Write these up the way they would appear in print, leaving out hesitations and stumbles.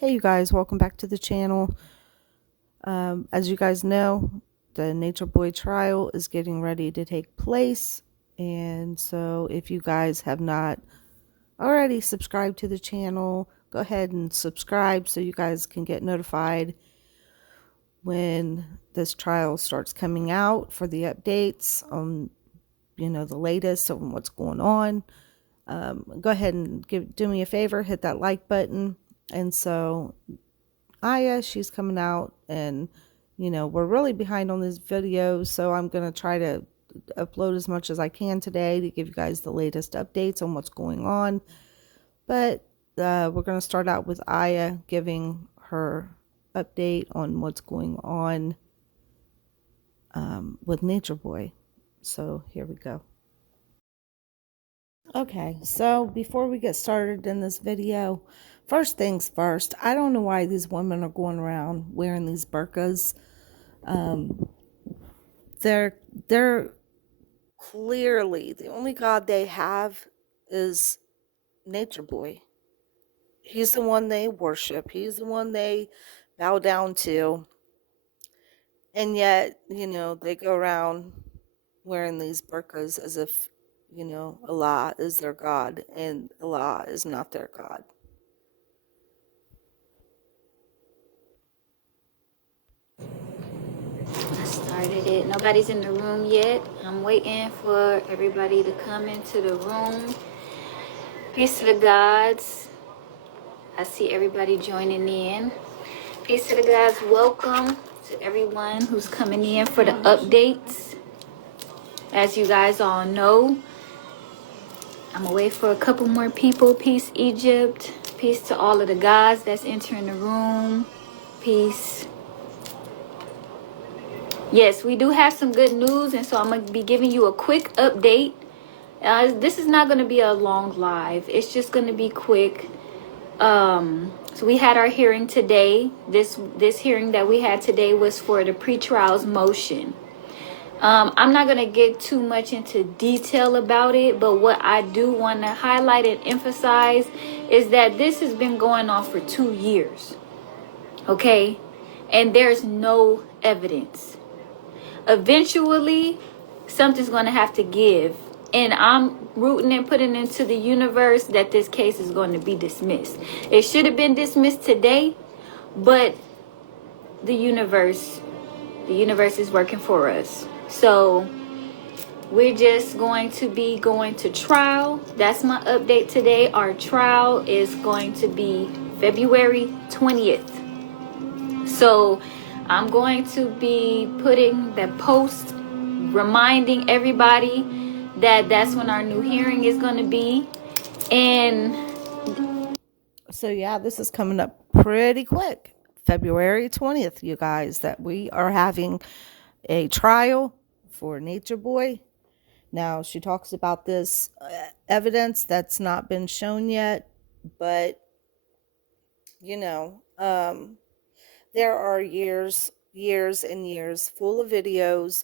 Hey you guys, welcome back to the channel. As you guys know, the Nature Boy trial is getting ready to take place, and so if you guys have not already subscribed to the channel, go ahead and subscribe so you guys can get notified when this trial starts coming out for the updates on the latest on what's going on. Go ahead and do me a favor, hit that like button. And so Iyah, she's coming out, and we're really behind on this video, so I'm going to try to upload as much as I can today to give you guys the latest updates on what's going on. But we're going to start out with Iyah giving her update on what's going on with Nature Boy. So here we go. Okay, so before we get started in this video, first things first, I don't know why these women are going around wearing these burqas. Um, they're clearly the only God they have is Nature Boy. He's the one they worship. He's the one they bow down to. And yet, they go around wearing these burqas as if, Allah is their God, and Allah is not their God. I started it. Nobody's in the room yet. I'm waiting for everybody to come into the room. Peace to the gods. I see everybody joining in. Peace to the gods. Welcome to everyone who's coming in for the updates. As you guys all know, I'm gonna wait for a couple more people. Peace, Egypt. Peace to all of the gods that's entering the room. Peace. Yes, we do have some good news, and so I'm going to be giving you a quick update. This is not going to be a long live. It's just going to be quick. So we had our hearing today. This hearing that we had today was for the pretrial's motion. I'm not going to get too much into detail about it, but what I do want to highlight and emphasize is that this has been going on for 2 years. Okay? And there's no evidence. Eventually something's going to have to give, and I'm rooting and putting into the universe that this case is going to be dismissed. It should have been dismissed today, but the universe is working for us. So we're just going to be going to trial. That's my update today. Our trial is going to be February 20th. So I'm going to be putting the post reminding everybody that that's when our new hearing is going to be. And so yeah, this is coming up pretty quick. February 20th, you guys, that we are having a trial for Nature Boy. Now, she talks about this evidence that's not been shown yet, but there are years and years full of videos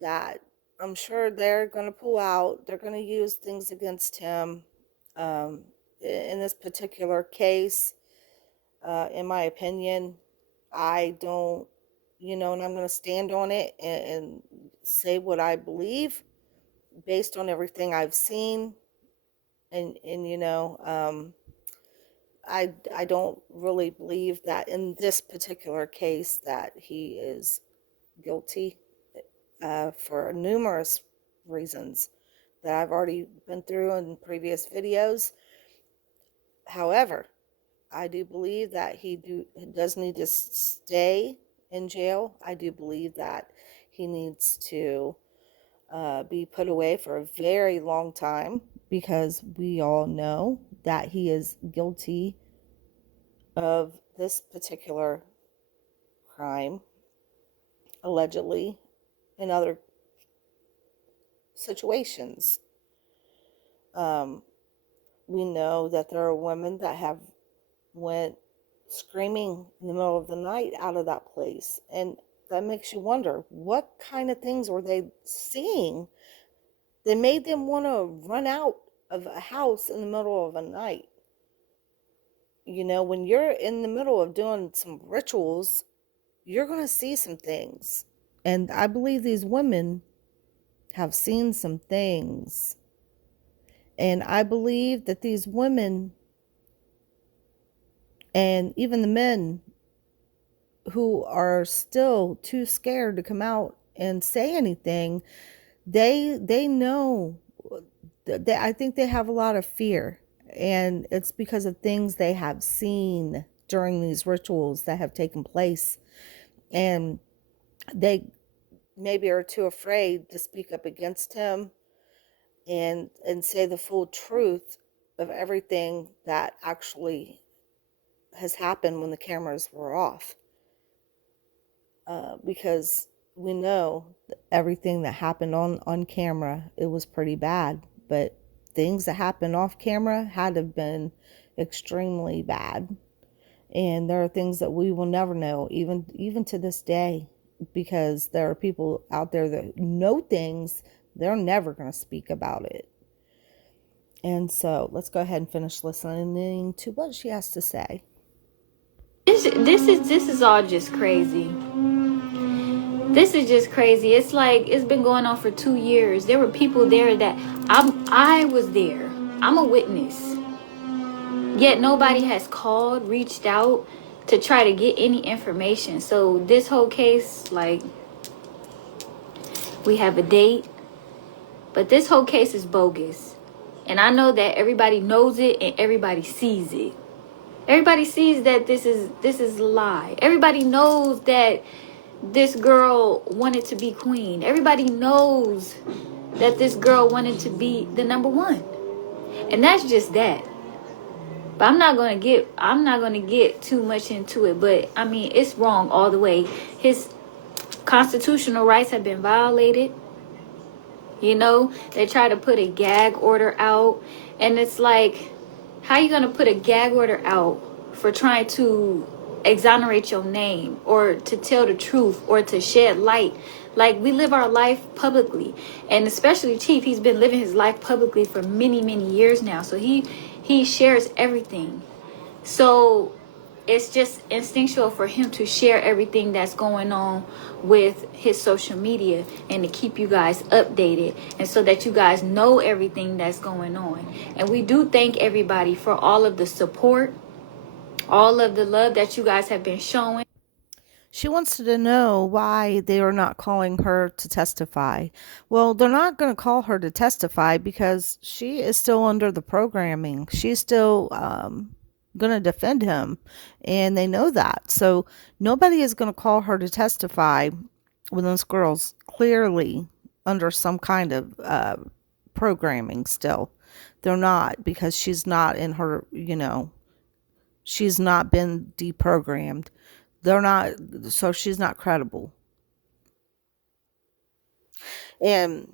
that I'm sure they're going to pull out. They're going to use things against him. In this particular case, in my opinion, I don't, and I'm going to stand on it and say what I believe based on everything I've seen. And I don't really believe that in this particular case that he is guilty for numerous reasons that I've already been through in previous videos. However, I do believe that he does need to stay in jail. I do believe that he needs to be put away for a very long time, because we all know that he is guilty of this particular crime, allegedly, in other situations. We know that there are women that have went screaming in the middle of the night out of that place, and that makes you wonder what kind of things were they seeing that made them want to run out of a house in the middle of a night. when you're in the middle of doing some rituals, you're going to see some things. And I believe these women have seen some things. And I believe that these women and even the men who are still too scared to come out and say anything, they know, I think they have a lot of fear, and it's because of things they have seen during these rituals that have taken place, and they maybe are too afraid to speak up against him and say the full truth of everything that actually has happened when the cameras were off, because we know everything that happened on camera, it was pretty bad, but things that happened off camera had to have been extremely bad, and there are things that we will never know, even to this day, because there are people out there that know things, they're never going to speak about it. And so let's go ahead and finish listening to what she has to say. This is all just crazy. This is just crazy. It's like it's been going on for 2 years. There were people there that I was there. I'm a witness. Yet nobody has called, reached out to try to get any information. So this whole case, like, we have a date, but this whole case is bogus. And I know that everybody knows it and everybody sees it. Everybody sees that this is a lie. Everybody knows that this girl wanted to be queen. Everybody knows that this girl wanted to be the number one. And that's just that. But I'm not gonna get too much into it, but I mean it's wrong all the way. His constitutional rights have been violated. They try to put a gag order out, and it's like, how you gonna put a gag order out for trying to exonerate your name or to tell the truth or to shed light? Like, we live our life publicly, and especially Chief, he's been living his life publicly for many, many years now. So he shares everything. So it's just instinctual for him to share everything that's going on with his social media and to keep you guys updated, and so that you guys know everything that's going on. And we do thank everybody for all of the support, all of the love that you guys have been showing. She wants to know why they are not calling her to testify. Well, they're not going to call her to testify because she is still under the programming. She's still going to defend him, and they know that. So nobody is going to call her to testify when this girl's clearly under some kind of programming still. They're not, because she's not in her, she's not been deprogrammed. They're not, so she's not credible. And,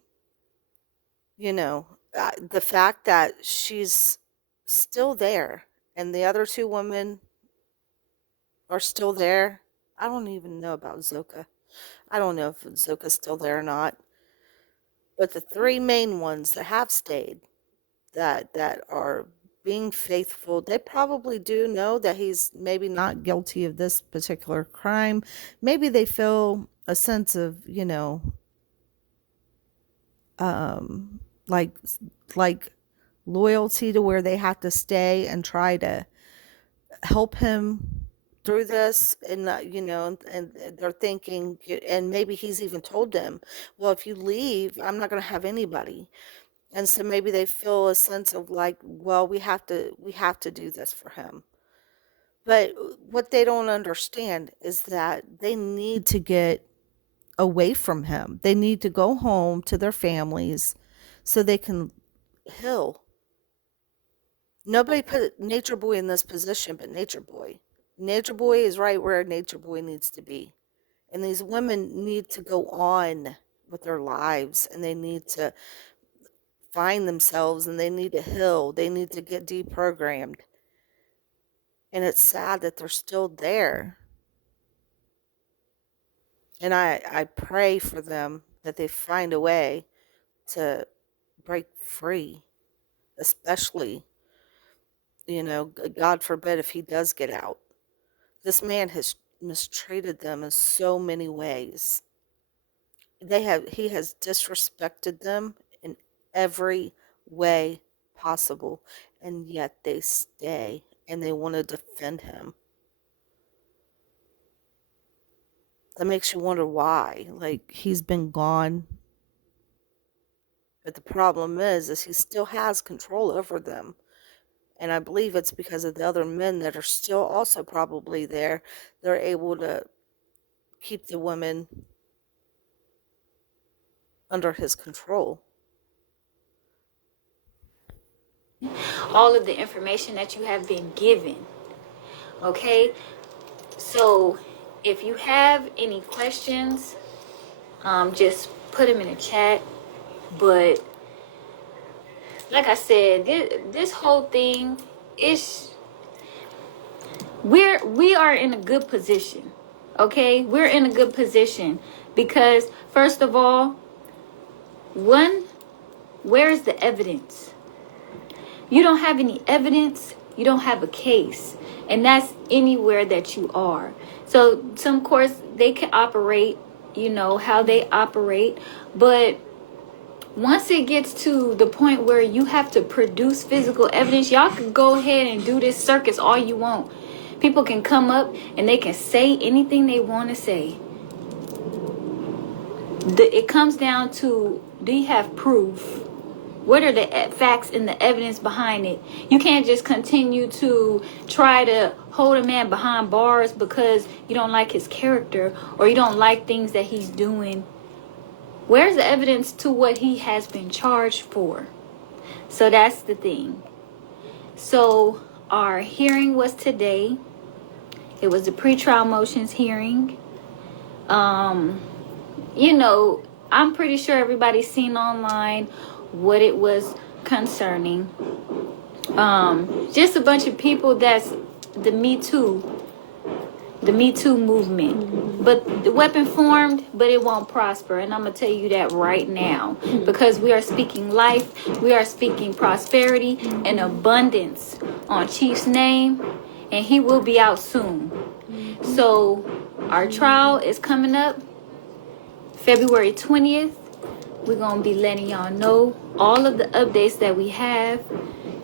the fact that she's still there and the other two women are still there. I don't even know about Zoka. I don't know if Zoka's still there or not. But the three main ones that have stayed, that are being faithful, they probably do know that he's maybe not guilty of this particular crime. Maybe they feel a sense of, um like like loyalty, to where they have to stay and try to help him through this, and and they're thinking, and maybe he's even told them, well, if you leave, I'm not going to have anybody. And so maybe they feel a sense of like, well, we have to do this for him. But what they don't understand is that they need to get away from him. They need to go home to their families so they can heal. Nobody put Nature Boy in this position but Nature Boy. Nature Boy is right where Nature Boy needs to be. And these women need to go on with their lives, and they need to find themselves, and they need to heal. They need to get deprogrammed. And it's sad that they're still there. And I pray for them that they find a way to break free, especially You know, God forbid if he does get out. This man has mistreated them in so many ways. He has disrespected them in every way possible, and yet they stay and they want to defend him. That makes you wonder why. Like, he's been gone, but the problem is he still has control over them. And I believe it's because of the other men that are still also probably there. They're able to keep the women under his control. All of the information that you have been given. Okay? So if you have any questions, just put them in the chat. But like I said, this whole thing is, we are in a good position. Okay? We're in a good position because first of all, one, where's the evidence? You don't have any evidence, you don't have a case. And that's anywhere that you are. So some courts, they can operate, you know, how they operate. But once it gets to the point where you have to produce physical evidence, y'all can go ahead and do this circus all you want. People can come up and they can say anything they want to say. It comes down to, do you have proof? What are the facts and the evidence behind it? You can't just continue to try to hold a man behind bars because you don't like his character or you don't like things that he's doing. Where's the evidence to what he has been charged for? So that's the thing. So our hearing was today. It was a pretrial motions hearing. You know, I'm pretty sure everybody's seen online what it was concerning. Just a bunch of people that's the Me Too movement. But the weapon formed, but it won't prosper. And I'm going to tell you that right now. Because we are speaking life, we are speaking prosperity and abundance on Chief's name. And he will be out soon. So our trial is coming up February 20th. We're going to be letting y'all know all of the updates that we have.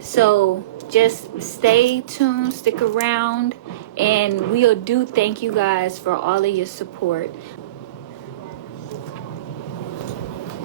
So just stay tuned, stick around, and we'll do thank you guys for all of your support.